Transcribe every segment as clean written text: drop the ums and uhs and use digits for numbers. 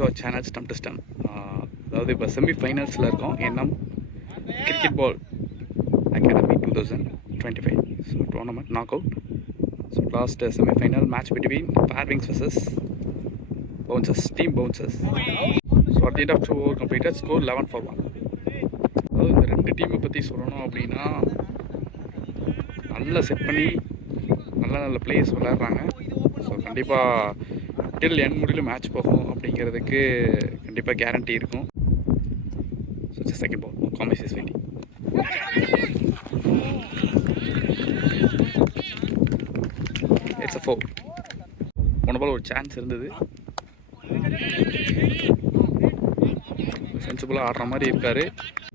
To our channel stump to stump. அதாவது இப்போ செமிஃபைனல்ஸில் இருக்கோம். NM cricket ball academy 2025 so tournament knock out. So last semifinal match between Fairwings versus Bouncers, team Bouncers. So at the end of 2 over completed, score 11-1. அதாவது இந்த ரெண்டு டீமை பற்றி சொல்லணும் அப்படின்னா, நல்லா செட் பண்ணி நல்ல பிளேயர்ஸ் விளையாடுறாங்க. ஸோ கண்டிப்பாக டில் எண்ட் முடியல மேட்ச் போகும் அப்படிங்கிறதுக்கு கண்டிப்பாக கேரண்டி இருக்கும். So second ball Cummins is waiting. It's a 4. போன பால் ஒரு சான்ஸ் இருந்தது, சென்சிபிளாக ஆடுற மாதிரி இருக்கார்.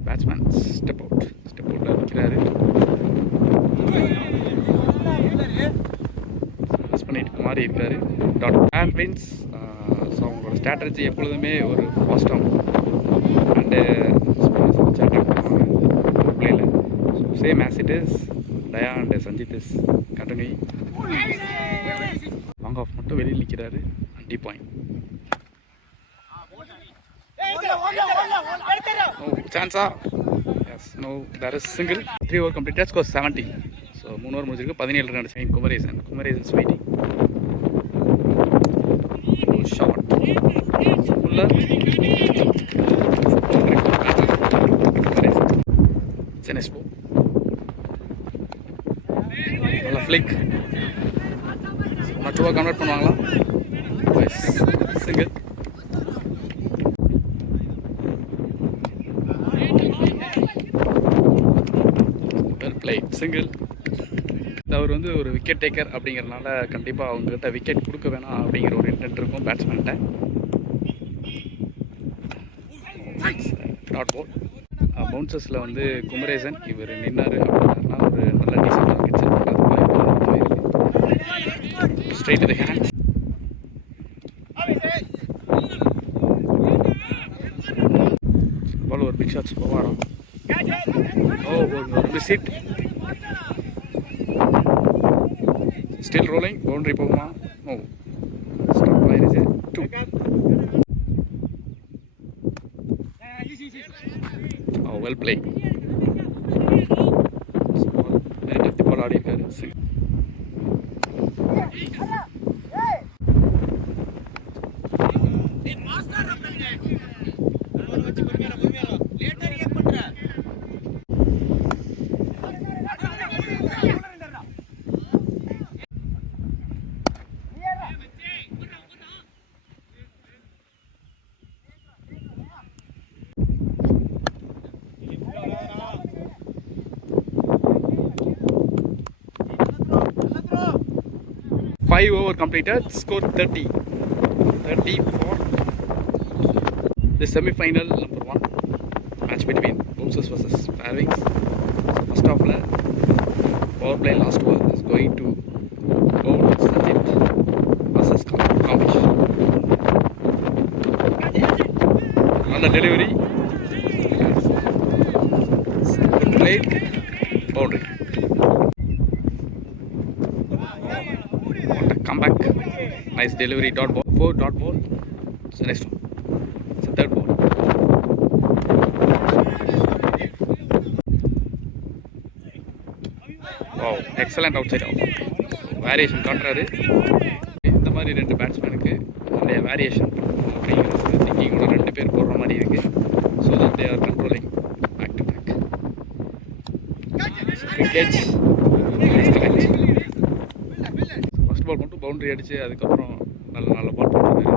பேட்ஸ்மேன் ஸ்டெப் அவுட்டில் நிற்கிறாரு. மிஸ் பண்ணிட்டு இருக்க மாதிரி இருக்கார். Dot and wins. ஸோ அவங்களோட ஸ்ட்ராட்டஜி எப்பொழுதுமே ஒரு ஃபாஸ்ட் ஆகும் அண்டு பிளேயில். So same as it is Daya and Sanjith is continue. Long off மட்டும் வெளியில் நிற்கிறாரு. The point. No chance. Yes, no, there is single. 3 over completed, score 70. So 3 over முடிஞ்சிருக்கு. 17 ரன் அடிச்சாங்க. Kumaresan is waiting. Oh, shot. Fuller. Senespo. நல்ல flick. மற்றவா கன்வெர்ட் பண்ணுவாங்களா? Yes, single. சிங்கிள். அவர் வந்து ஒரு விக்கெட் டேக்கர் அப்படிங்கிறதுனால கண்டிப்பாக அவங்ககிட்ட விக்கெட் கொடுக்க வேணாம் அப்படிங்கிற ஒரு இன்டென்ட் இருக்கும் பேட்ஸ்மேன்கிட்ட. Dot ball. பவுன்சர்ஸில் வந்து குமரேசன் இவர் நின்னார் அப்படின்னா ஒரு நல்ல டீசென்ட் விக்கெட் செட் பண்ணுறது. Straight to the hands. Ball ஒரு பிக் ஷாட்ஸ் போவாராம். ஒரு விசிட். Still rolling, boundary போகுமா? No. Stop line is 2. Oh, well played. Very depth ball ஆடி இருக்காரு. Five over completed, score 30 for the semi-final number 1 match between Bouncers versus Fairwings. First off, power play last over is going to Bowl Sajid versus Kavish. On the delivery, good play, boundary. Comeback, nice delivery. Dot ball, 4 dot ball. So next one, it's a third ball. Wow, excellent outside off. Variation காட்டுறாரு. இந்த மாதிரி ரெண்டு பேட்ஸ்மேனுக்கு நிறைய வேரியேஷன் அப்படிங்கிறது திங்கிங் கூட 2 பேர் போடுற மாதிரி இருக்கு. So that they are controlling back to back. Catch ball மட்டும் பவுண்டரி அடித்து அதுக்கப்புறம் நல்ல பால் போட்டுருக்காரு.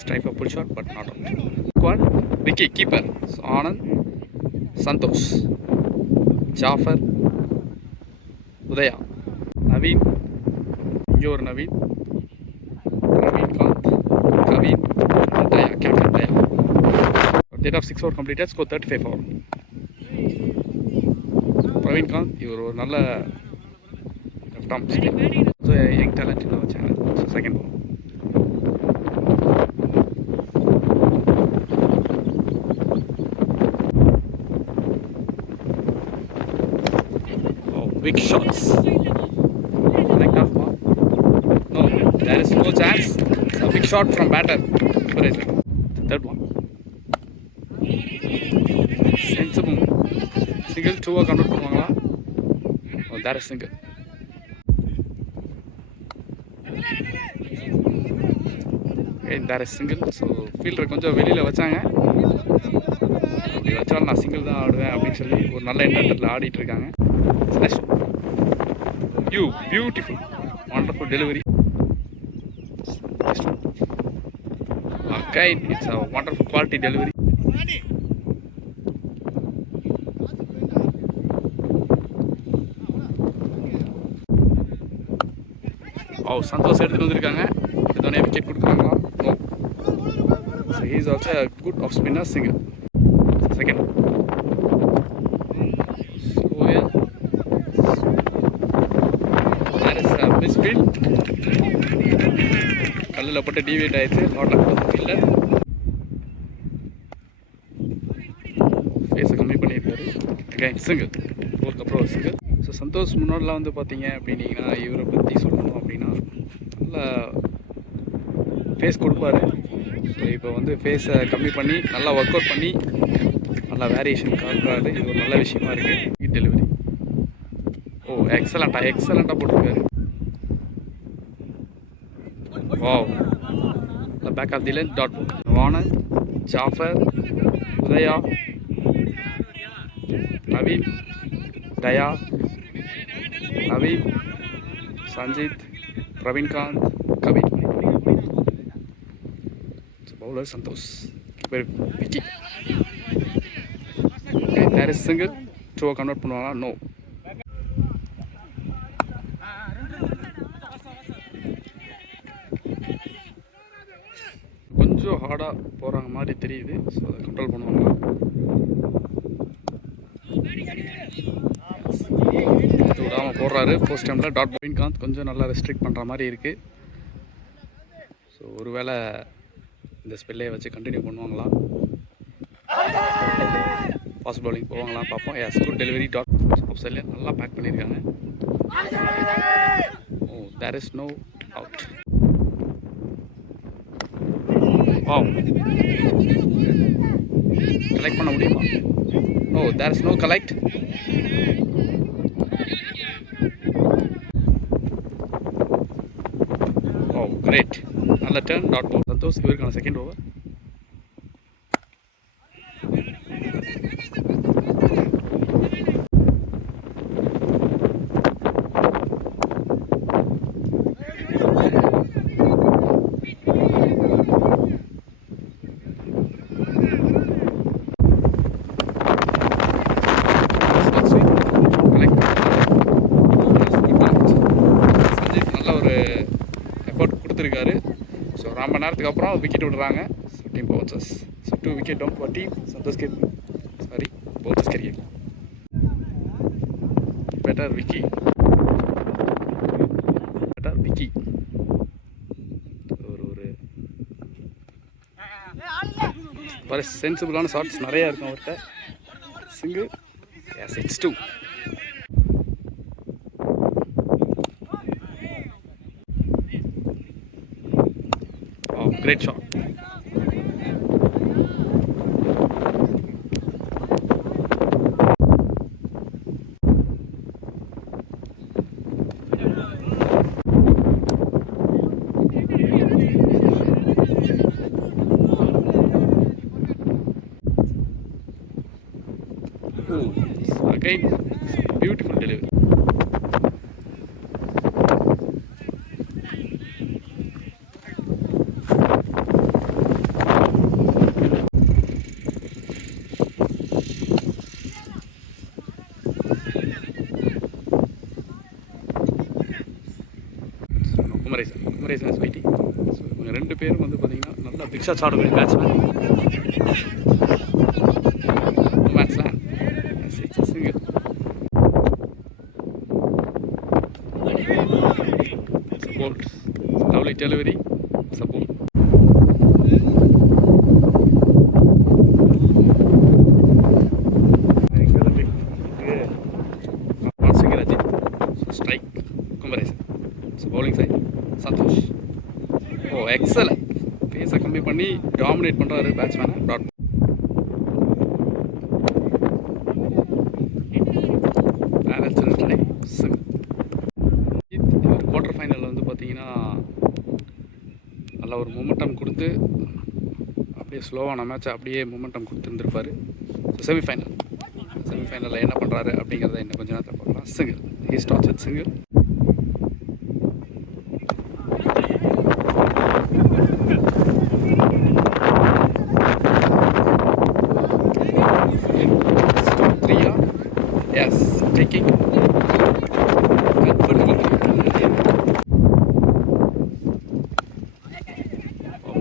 Strike up pull shot but not out. Squad wicket keeper Anand, Santhosh, Jaffer, Udaya, Naveen, இங்கே ஒரு நவீன், காந்த், கவீன், தயா, கேப்டன் தயா. டேட் of 6 over completed, score 35 for Praveen Kanth. இவர் ஒரு நல்ல Tom Spin. So a young talent in our channel. So second ball. Oh, big shots. Right off ball. No, there is no chance. A big shot from batter. Kumbaresan. Third one sensible single 2-ஆ convert பண்ணுவாங்களா? There is single. There is single. So fielder கொஞ்சம் வெளியில் வச்சாங்க. அப்படி வச்சாலும் நான் சிங்கிள் தான் ஆடுவேன் அப்படின்னு சொல்லி ஒரு நல்ல இன்டர்நெட்டில் ஆடிட்டு இருக்காங்க. You beautiful wonderful delivery. Okay, it's a wonderful quality delivery. Santhosh எடுத்துட்டு வந்திருக்காங்க. இதோட விக்கெட் கொடுக்குறாங்களா? No. So he is also a good off spinner single. Second. Soil. That is a misfield. கல்லில் போட்டு டிவியேட் ஆயிடுச்சு. Not luck for the fielder. ஃபேஸை கம்மி பண்ணியிருக்காரு. Again single. ஃபோர்க்கு அப்புறம் ஒரு சிங்கிள். ஸோ சந்தோஷ் முன்னாடிலாம் வந்து பார்த்தீங்க அப்படின்னீங்கன்னா இவரை பற்றி சொல்லணும் அப்படின்னா நல்லா ஃபேஸ் கொடுப்பாரு. ஸோ இப்போ வந்து ஃபேஸை கம்மி பண்ணி நல்லா ஒர்க் அவுட் பண்ணி நல்லா வேரியேஷன் காட்டுறாரு. இது ஒரு நல்ல விஷயமா இருக்குது. டெலிவரி எக்ஸலண்ட்டாக போட்டிருக்காரு. Wow, back of the line dot. Anand, Jaffer, Udaya, Naveen, Daya, Naveen, Sanjith, Praveenkanth, Kavin. bowler Santosh. Vicky. Okay, there is single. 2 convert பண்ணுவாங்களா? No. கொஞ்சம் ஹார்டாக போகிறாங்க மாதிரி தெரியுது. ஸோ அதை கண்ட்ரோல் பண்ணுவாங்களா? விடாமல் போடுறாரு. ஃபர்ஸ்ட் டைமில் டாட். பிரவீன்காந்த் கொஞ்சம் நல்லா ரெஸ்ட்ரிக்ட் பண்ணுற மாதிரி இருக்குது. ஸோ ஒருவேளை இந்த ஸ்பெல்லையை வச்சு கண்டினியூ பண்ணுவாங்களா? ஃபாஸ்ட் பவுலிங் போவாங்களா பார்ப்போம். Yes, good delivery. Dot off சைட்ல நல்லா பேக் பண்ணியிருக்காங்க. Oh, there is no out. Wow, collect பண்ண முடியுமா? Oh, there is no collect. Oh, great. நல்ல டர்ன். Dot ball. சந்தோஷ் இவருக்கான செகண்ட் ஓவர். கொடுத்துருக்காரு. ஸோ ரொம்ப நேரத்துக்கு அப்புறம் விக்கெட் விடுறாங்க. So team Bouncers. So 2 wicket down for team Santhosh Bouncers career. Better Vicky. ஒரு சென்சிபிளான ஷாட்ஸ் நிறையா இருக்கும் அவர்கிட்ட. Single. Yes, it's 2. Great shot. Again, beautiful delivery. Kumaresan is waiting. So இவங்க 2 பேரும் வந்து பார்த்தீங்கன்னா நல்லா பிக் ஷாட்ஸ் ஆடக்கூடிய batsman. Single. Support. Lovely delivery. Support. Strike Kumaresan. So bowling side Santhosh. Oh, excellent. ஃபேஸை கம்மி பண்ணி பண்ணி டாமினேட் பண்ணுறாரு பேட்ஸ்மேனை. ஒரு குவார்டர் ஃபைனலில் வந்து பார்த்தீங்கன்னா நல்ல ஒரு மொமெண்டம் கொடுத்து அப்படியே ஸ்லோவான மேட்சை அப்படியே மொமெண்டம் கொடுத்துருந்துருப்பார். ஸோ செமிஃபைனலில் என்ன பண்ணுறாரு அப்படிங்கிறத இன்னும் கொஞ்சம் நேரத்தில் பார்க்கலாம். Single, he starts with single. Yes, taking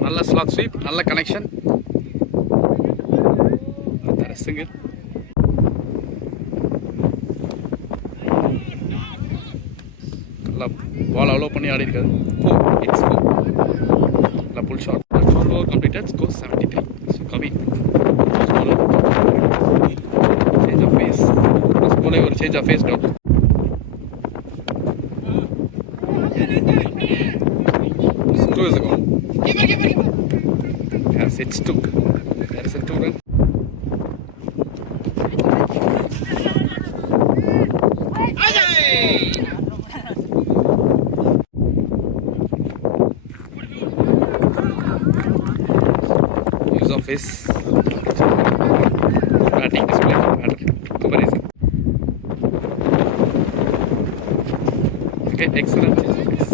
நல்ல ஸ்லாக் ஸ்வீப், நல்ல கனெக்ஷன். சிங்கிள். நல்லா பால் அலோவ் பண்ணி ஆடி இருக்காது. 4, it's 4. நல்லா pull shot. 12 over completed, score 73. So Kavin change of face. Score ஒரு change of face down. Two is a goal. Yes, it's 2. There is a 2 run. Use of face. Batting display for batter. Comparison. Okay, excellent change of face.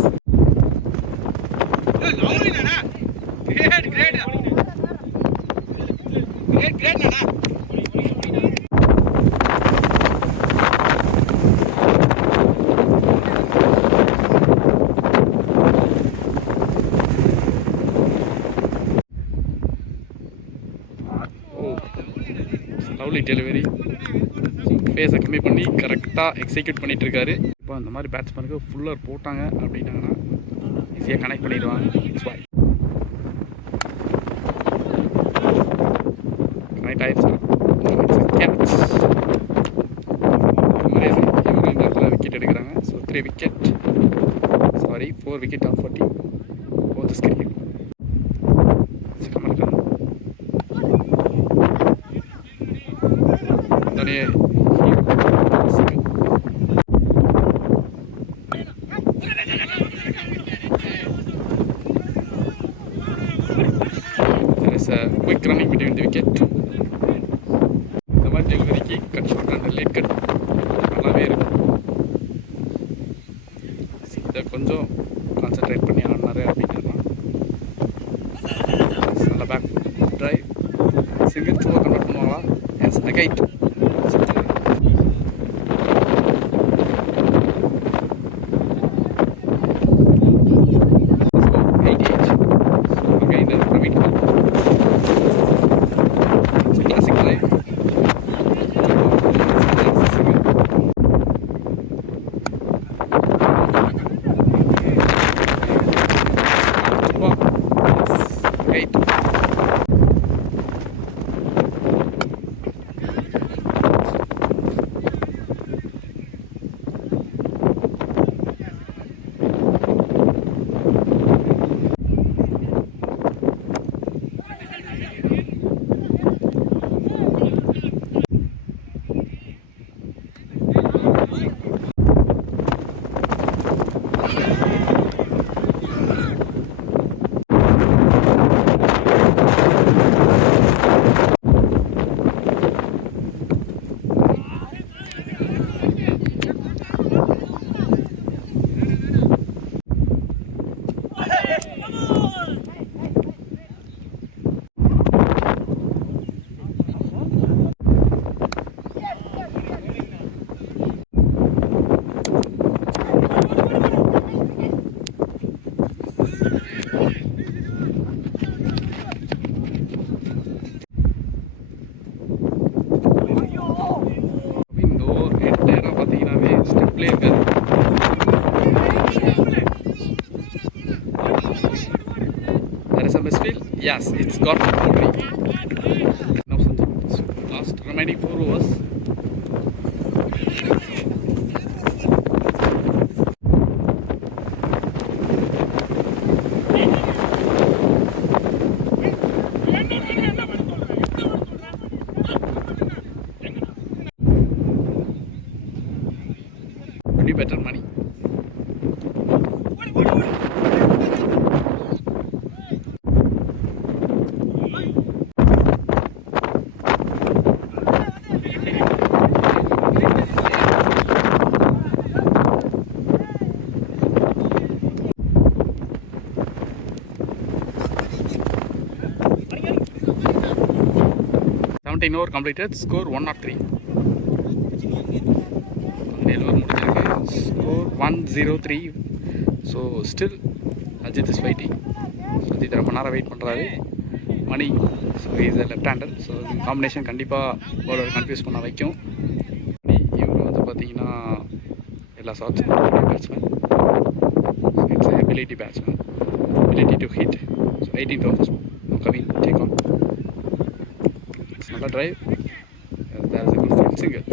Great, Nana. Lovely delivery. ஃபேஸை கம்மி பண்ணி கரெக்டாக எக்ஸிக்யூட் பண்ணிகிட்டு இருக்காரு. இப்போ அந்த மாதிரி பேட்ஸ்மேனுக்கு ஃபுல்லர் போட்டாங்க அப்படின்னாங்கன்னா ஈஸியாக கனெக்ட் பண்ணிடுவாங்க. கனெக்ட் ஆயிடுச்சு. இவங்க இந்த இடத்துல விக்கெட் எடுக்கிறாங்க. ஸோ 3 wicket, sorry 4 wicket on 40 on the screen. தனியே there is a quick running between the wicket. இந்த மாதிரி டெலிவரிக்கு cut shot and late cut நல்லாவே இருக்கும். இதை கொஞ்சம் கான்சன்ட்ரேட் பண்ணி ஆடினாரு அப்படின்னா நல்ல பேக் ட்ரைவ் சிங்கிள் டூவை கன்வெர்ட் பண்ணுவாங்களா? Yes, again 2. Yes, it's got boundary. Now Sanjay, last remaining 4 overs. Any better money? Over completed, score 103. Score 103. So still Ajit is fighting. So Ajit ரொம்ப நேரம் வெயிட் பண்ணுறாரு. Mani so is a left hander. So combination கண்டிப்பாக bowler confuse பண்ண வைக்கும். இவங்க வந்து பார்த்தீங்கன்னா எல்லா ஷாட்ஸும் batsman. It's ability batsman, ability to hit. So 18th overs Kavin take on. Another drive. There's a good front single.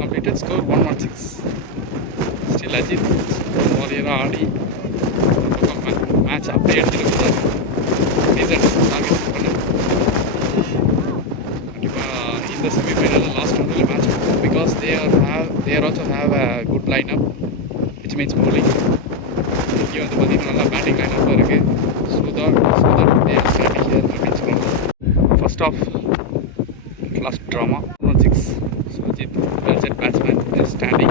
Completed, score 116. Still Ajit warrior ஆடி மேட்ச் அப்படியே எடுத்துகிட்டு போகிறார். ரீசன்ஸ் டார்கெட் பண்ணு கண்டிப்பாக இந்த செமிஃபைனலில் லாஸ்ட் ஒன்றில் மேட்ச் பண்ணுவோம். Because they also have a good lineup, which means bowling. இங்கே வந்து பார்த்தீங்கன்னா நல்லா பேட்டிங் லைனப்பாக இருக்குது. Sutar they are standing here அப்படின்னு சொல்லுவாங்க. First off last drama 1-6. So Ajit, well set batsman, is standing.